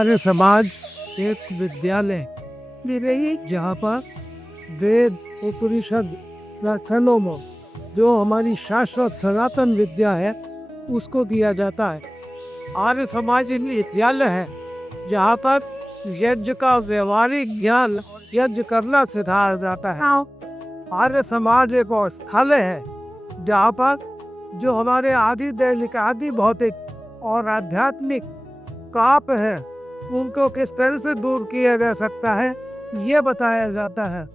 आर्य समाज एक विद्यालय भी रही जहाँ पर वेद उपनिषद रचनों में जो हमारी शाश्वत सनातन विद्या है उसको दिया जाता है। आर्य समाज एक विद्यालय है जहाँ पर यज्ञ का व्यवहारिक ज्ञान यज्ञ करना सिखाया जाता है। आर्य समाज एक और स्थल है जहाँ पर जो हमारे आदि दैनिक आदि भौतिक और आध्यात्मिक काप है उनको किस तरह से दूर किया जा सकता है ये बताया जाता है।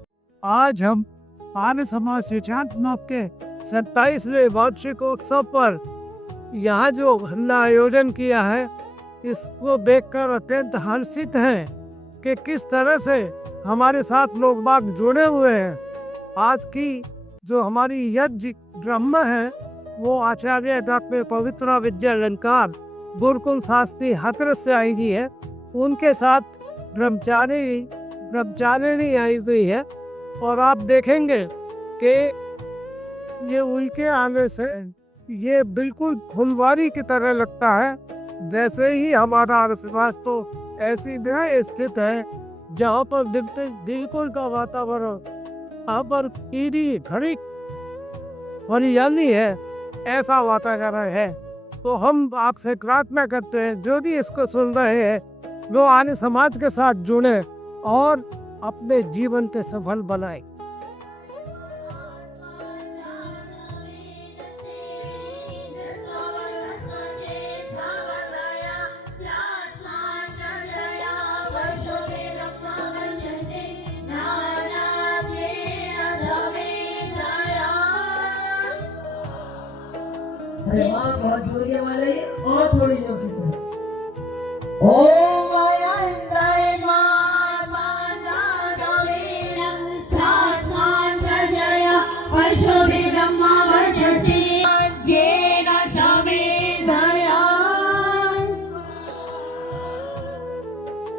आज हम आर्य समाज शिक्षात्मक के 27वें वार्षिक उत्सव पर यहाँ जो हमने आयोजन किया है इसको देखकर अत्यंत हर्षित हैं कि किस तरह से हमारे साथ लोग बाग जुड़े हुए हैं। आज की जो हमारी यज्ञ ब्रह्म है वो आचार्य डॉक्टर पवित्रा विद्या अलंकार गुरुकुल शास्त्री हथरस से आई हुई है। उनके साथ ब्रह्मचारिणी आई हुई है और आप देखेंगे कि ये उनके आने से ये बिल्कुल फुलवारी की तरह लगता है। वैसे ही हमारा आर्यसमाज तो ऐसी जगह स्थित है जहाँ पर बिल्कुल का वातावरण यहाँ पर कीड़ी घड़ी हरियाली है ऐसा वातावरण है। तो हम आपसे प्रार्थना करते हैं जो भी इसको सुन रहे हैं वो आर्य समाज के साथ जुड़े और अपने जीवन के सफल बनाए। अरे वाह बहुत जोरिए वाले और थोड़ी जोर से ओम माया इंद्राय प्रजया वैश्वे ब्रह्मा वर्चसी येन समेधया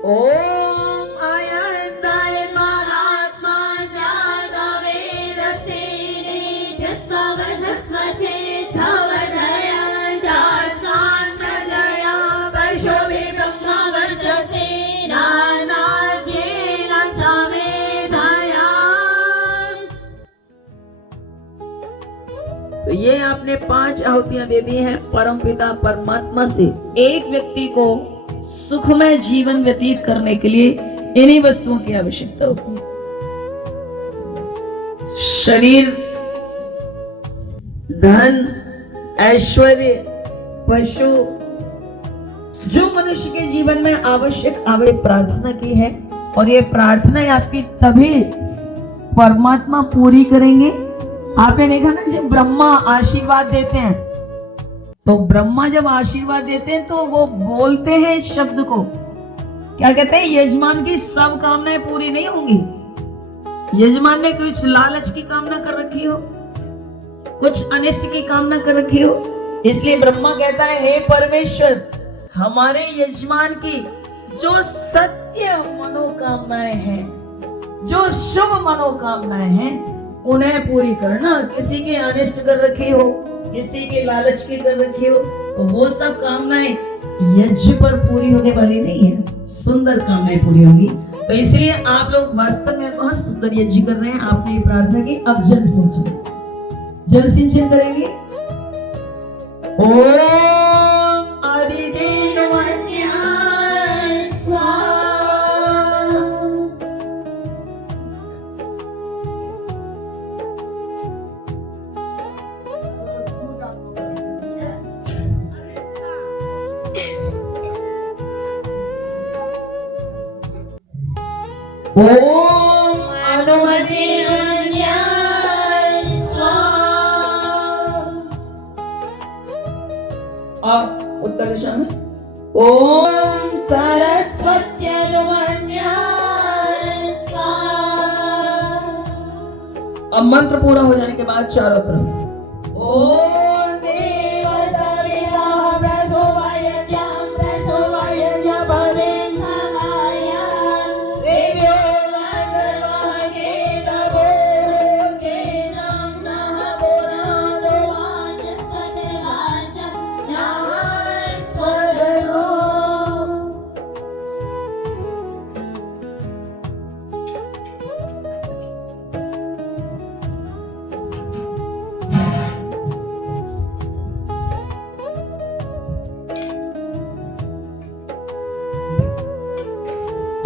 ओम आयन्दाय महात्मा जाता वेदसे नित्यस्ववर्धस्वचे तो ये आपने 5 आहुतियां दे दी हैं परम पिता परमात्मा से एक व्यक्ति को सुखमय जीवन व्यतीत करने के लिए इन्हीं वस्तुओं की आवश्यकता होती है। शरीर, धन, ऐश्वर्य, पशु जो मनुष्य के जीवन में आवश्यक प्रार्थना की है और ये प्रार्थना आपकी तभी परमात्मा पूरी करेंगे। आपने देखा ना जब ब्रह्मा आशीर्वाद देते हैं तो ब्रह्मा जब आशीर्वाद देते हैं तो वो बोलते हैं इस शब्द को क्या कहते हैं, यजमान की सब कामनाएं पूरी नहीं होंगी। यजमान ने कुछ लालच की कामना कर रखी हो, कुछ अनिष्ट की कामना कर रखी हो, इसलिए ब्रह्मा कहता है हे परमेश्वर हमारे यजमान की जो सत्य मनोकामनाएं हैं, जो शुभ मनोकामनाएं हैं उन्हें पूरी करना। किसी के अनिष्ट कर रखी हो, किसी के लालच की कर रखी हो तो वो सब कामनाएं यज्ञ पर पूरी होने वाली नहीं है, सुंदर कामनाएं पूरी होंगी। तो इसलिए आप लोग वास्तव में बहुत सुंदर यज्ञ कर रहे हैं। आपने ये प्रार्थना की, अब जल सिंचन करेंगे। ओम आदिदेव वन्याय स्वाहा। ओम अनुमति वन्याय स्वाहा। और उत्तर दिशा में ओम सरस्वती वन्याय स्वाहा। अब मंत्र पूरा हो जाने के बाद चारों तरफ ओम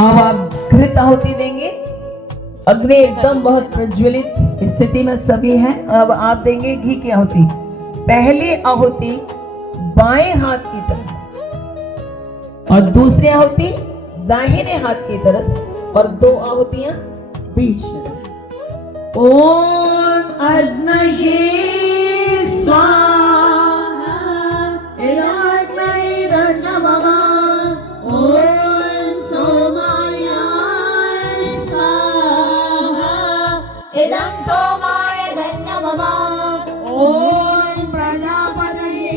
अब आप घृत आहुति देंगे। अग्नि एकदम बहुत प्रज्वलित स्थिति में सभी हैं। अब आप देंगे घी की आहुति। पहली आहुति बाएं हाथ की तरफ और दूसरी आहुति दाहिने हाथ की तरफ और 2 आहुतियां बीच में। ओम अग्नये स्वाहा अग्नये नमः। ओम सोमाय स्वाहा इदं सोमाय नमः। ओम प्रजापतये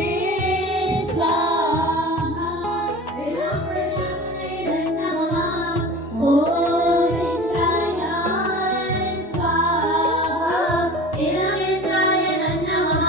स्वाहा इदं प्रजापतये नमः। ओम इंद्राय स्वाहा इदं इंद्राय नमः।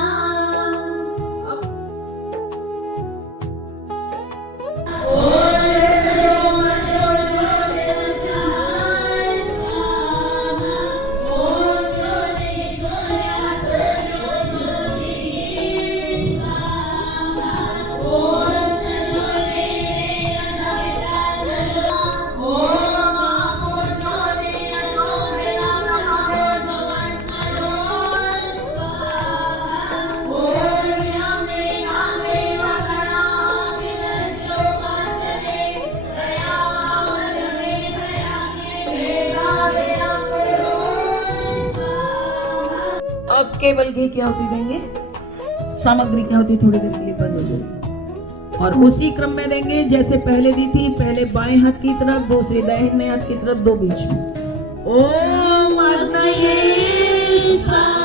अब केवल घी की आहुति देंगे। सामग्री की आहुति थोड़ी देर के लिए बंद हो जाएगी और उसी क्रम में देंगे जैसे पहले दी थी। पहले बाएं हाथ की तरफ, दूसरी दाहिने हाथ की तरफ, 2 बीच में। ओम अग्नये स्वाहा।